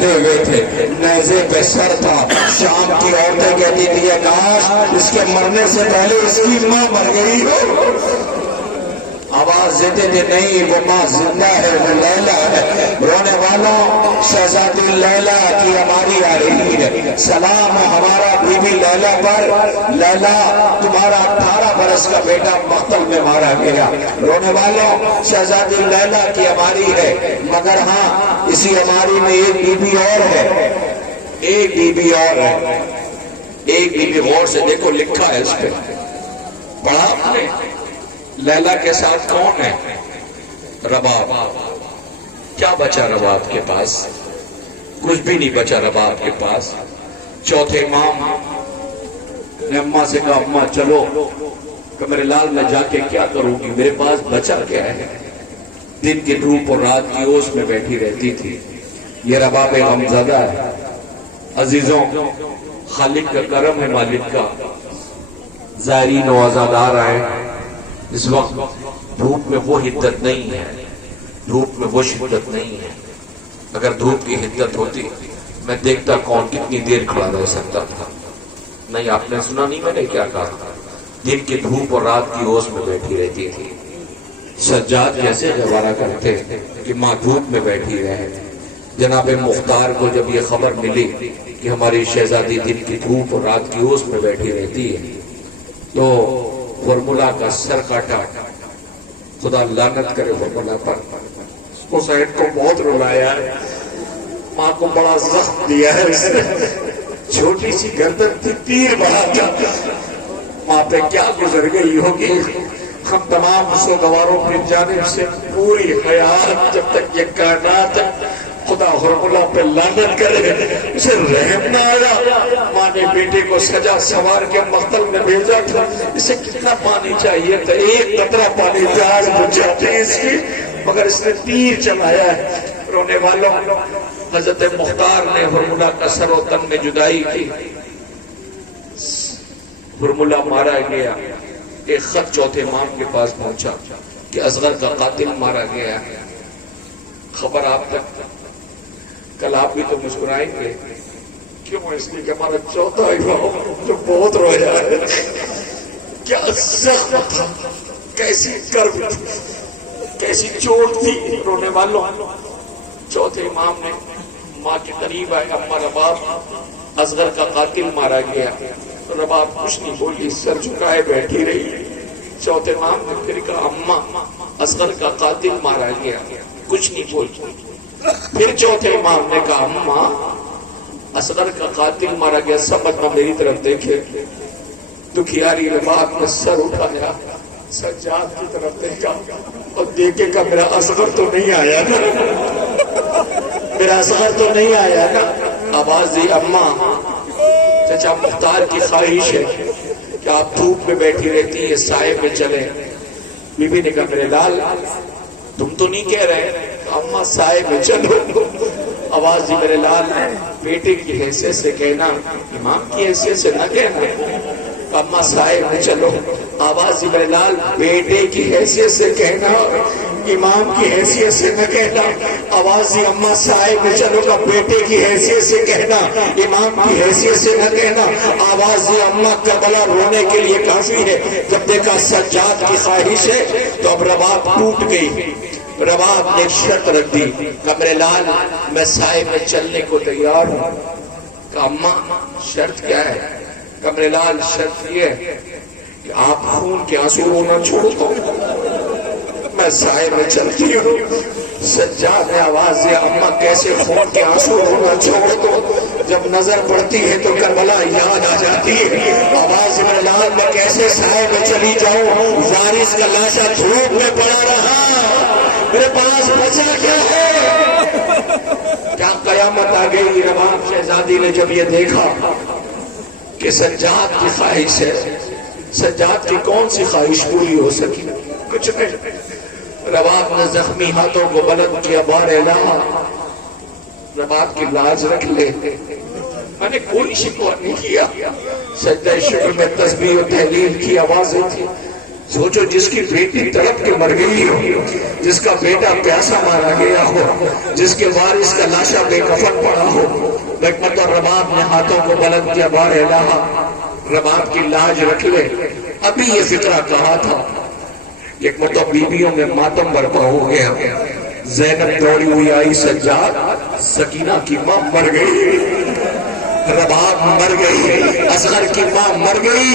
بندھے ہوئے تھے، نیزے پہ سر تھا. شام کی عورتیں کہتی تھی کاش اس کے مرنے سے پہلے اس کی ماں مر گئی ہو. آواز دیتے تھے نہیں وہ ماں زندہ ہے، وہ لیلا ہے. رونے والوں شہزادی لیلا کی ہماری آ رہی ہے. سلام ہے ہمارا بی بی لیلا پر. لیلا تمہارا 18 برس کا بیٹا مقتل میں مارا گیا. رونے والوں شہزادی لیلا کی ہماری ہے، مگر ہاں اسی ہماری میں ایک بی بی اور ہے. ایک بی بی اور ہے. ایک بی بی غور سے دیکھو لکھا ہے اس پہ، پڑھا آپ نے؟ لیلا کے ساتھ کون ہے؟ رباب. کیا بچا رباب کے پاس؟ کچھ بھی نہیں بچا رباب کے پاس. چوتھے امام نے اماں سے کہا اماں چلو کہ میرے لال میں جا کے کیا کروں گی، میرے پاس بچا کیا ہے. دن کی دھوپ اور رات کی اوس میں بیٹھی رہتی تھی. یہ رباب غمزدہ ہے. عزیزوں خالق کا کرم ہے، مالک کا. زائرین و عزادار آئے. اس وقت دھوپ میں وہ حدت نہیں ہے، دھوپ میں وہ شدت نہیں ہے. اگر دھوپ کی حدت ہوتی میں دیکھتا کون کتنی دیر کھڑا رہ سکتا تھا. نہیں، آپ نے سنا نہیں میں نے کیا کہا؟ دن کی دھوپ اور رات کی اوس میں بیٹھی رہتی تھی. سجاد کیسے گوارا کرتے کہ ماں دھوپ میں بیٹھی رہے. جناب مختار کو جب یہ خبر ملی کہ ہماری شہزادی دن کی دھوپ اور رات کی اوس میں بیٹھی رہتی ہے تو فرمولا کا سر کاٹا. خدا لعنت کرے فرمولا پر. حسین کو بہت رلایا ہے، ماں کو بڑا زخم دیا ہے اس نے. چھوٹی سی گردن تھی، تیر بڑا تھا. ماں پہ کیا گزر گئی ہوگی. ہم تمام سوگواروں کی جانب سے پوری حیات جب تک یہ کائنات خدا حرملہ پہ لعنت کرے، اسے رحم نہ آیا. ماں نے بیٹے کو سجا سوار کے مقتل میں بھیجا تھا. اسے کتنا پانی چاہیے تھا؟ ایک قطرہ پانی پیاس بجھ جاتی اس کی، مگر اس نے تیر چلایا ہے. رونے والوں حضرت مختار نے حرملہ کا سر و تن میں جدائی کی. حرملہ مارا گیا. ایک خط چوتھے امام کے پاس پہنچا کہ اصغر کا قاتل مارا گیا ہے. خبر آپ تک. کل آپ بھی تو مسکرائیں گے. کیوں؟ اس لیے کہ ہمارا چوتھا امام جو بہت رویا ہے. کیا زخم تھا، کیسی کرب تھی، کیسی چوٹ تھی. رونے والوں چوتھے امام نے ماں کے قریب آئے. اماں رباب اصغر کا قاتل مارا گیا. رباب کچھ نہیں بولی، سر جھکائے بیٹھی رہی. چوتھے امام نے پھر کہا اماں اصغر کا قاتل مارا گیا. کچھ نہیں بولی. پھر چوتھے امام نے کہا اماں اصغر کا قاتل مارا گیا. سب اتنا میری طرف دیکھے. دکھیاری رباب نے سر اٹھایا، سجاد کی طرف دیکھا اور دیکھے کہ میرا اصغر تو نہیں آیا نا، میرا اصغر تو نہیں آیا نا. آواز دی اماں چچا مختار کی خواہش ہے کہ آپ دھوپ میں بیٹھی رہتی ہے، سائے میں چلے. بی بی نے کہا میرے لال تم تو نہیں کہہ رہے، اماں سائے میں چلو. آواز دی میرے لال بیٹے کی حیثیت سے کہنا، امام کی حیثیت سے نہ کہنا. اماں سائے میں چلو. آواز دی میرے لال بیٹے کی حیثیت سے کہنا، امام کی حیثیت سے نہ کہنا. آواز دی اماں سائے میں چلو کا بیٹے کی حیثیت سے کہنا، امام کی حیثیت سے نہ کہنا. آواز دی اماں کربلا رونے کے لیے کافی ہے. جب دیکھا سجاد کی خواہش ہے تو اب رباب ٹوٹ گئی. رباب نے شرط رکھ دی کہ میرے لال میں سائے میں چلنے کو تیار ہوں. کہ اماں شرط کیا ہے؟ کہ میرے لال شرط یہ ہے کہ آپ خون کے آنسو رونا چھوڑ دو، میں سائے میں چلتی ہوں. سجاد نے آواز دیا اماں کیسے خون کے آنسو رونا چھوڑ دو؟ جب نظر پڑتی ہے تو کربلا یاد آ جاتی ہے. آواز میرے لال میں کیسے سائے میں چلی جاؤں؟ وارث کا لاشا دھوپ میں پڑا رہا، میرے پاس بچا کیا ہے؟ کیا قیامت آ گئی. رباب شہزادی نے جب یہ دیکھا کہ سجاد کی خواہش ہے، سجاد کی کون سی خواہش پوری ہو سکی؟ کچھ نہیں. رباب نے زخمی ہاتھوں کو بلند کیا، بار الہ رباب کی لاج رکھ لے. میں نے کوئی شکوہ نہیں کیا. سجدہ شکر میں تسبیح و تحلیل کی آوازیں تھی. سوچو جس کی بیٹی تڑپ کے مر گئی ہو، جس کا بیٹا پیاسا مارا گیا ہو، جس کے وارث کا لاشا بے کفن پڑا ہو، حکمت اور رباب نے ہاتھوں کو بلند کیا، بار الہ رباب کی لاج رکھ لے۔ ابھی یہ فقرہ کہا تھا، حکمت اور بیویوں میں ماتم برپا ہو گیا۔ زینب دوڑی ہوئی آئی، سجاد سکینہ کی ماں مر گئی، رباب مر گئی، اصغر کی ماں مر گئی،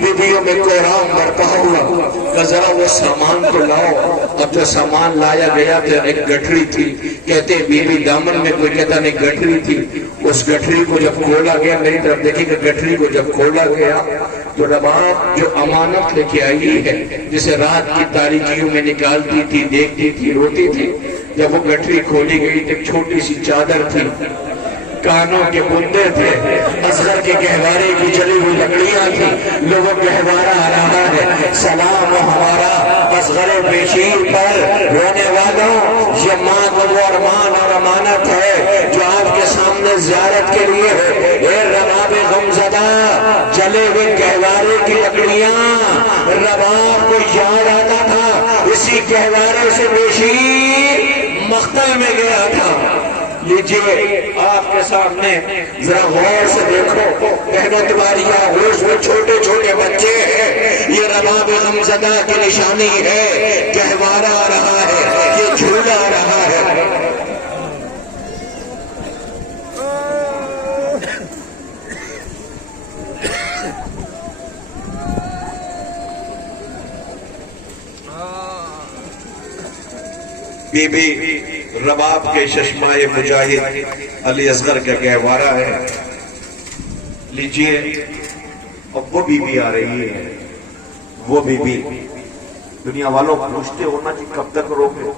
بیویوں میں کوہرام برپا ہوا۔ کہ ذرا وہ سامان تو لاؤ۔ اب جو سامان لایا گیا تھا ایک گٹھری تھی، کہتے بی بی دامن میں، کوئی کہتا نہیں گٹھری تھی۔ اس گٹھری کو جب کھولا گیا، میری طرف دیکھی کہ گٹھری کو جب کھولا گیا تو رباب جو امانت لے کے آئی ہے، جسے رات کی تاریکیوں میں نکالتی تھی، دیکھتی تھی، روتی تھی، جب وہ گٹھری کھولی گئی تو ایک چھوٹی سی چادر تھی، کانوں کے بندے تھے، اصغر کے گہوارے کی جلی ہوئی لکڑیاں تھیں۔ لوگوں گہوارہ آ رہا ہے، سلام ہمارا اصغر بشیر پر، رونے والوں یہ ماں کو وہ ارمان اور امانت ہے جو آپ کے سامنے زیارت کے لیے ہے۔ اے رباب غمزدہ، جلے ہوئے گہوارے کی لکڑیاں، رباب کو یاد آتا تھا، اسی گہوارے سے بشیر مقتل میں گیا تھا۔ لیجئے آپ کے سامنے ذرا غور سے دیکھو، بہنوں تمہاری آغوش میں چھوٹے چھوٹے بچے ہیں، یہ رباب غمزدہ کی نشانی ہے، گہوارہ آ رہا ہے، یہ جھولا آ رہا ہے۔ بی بی رباب کے چشمائے مجاہد علی اصغر کا گہوارہ ہے۔ لیجئے اب وہ بی بی آ رہی ہے، وہ بی بی دنیا والوں پوچھتے ہونا کہ کب تک روکے۔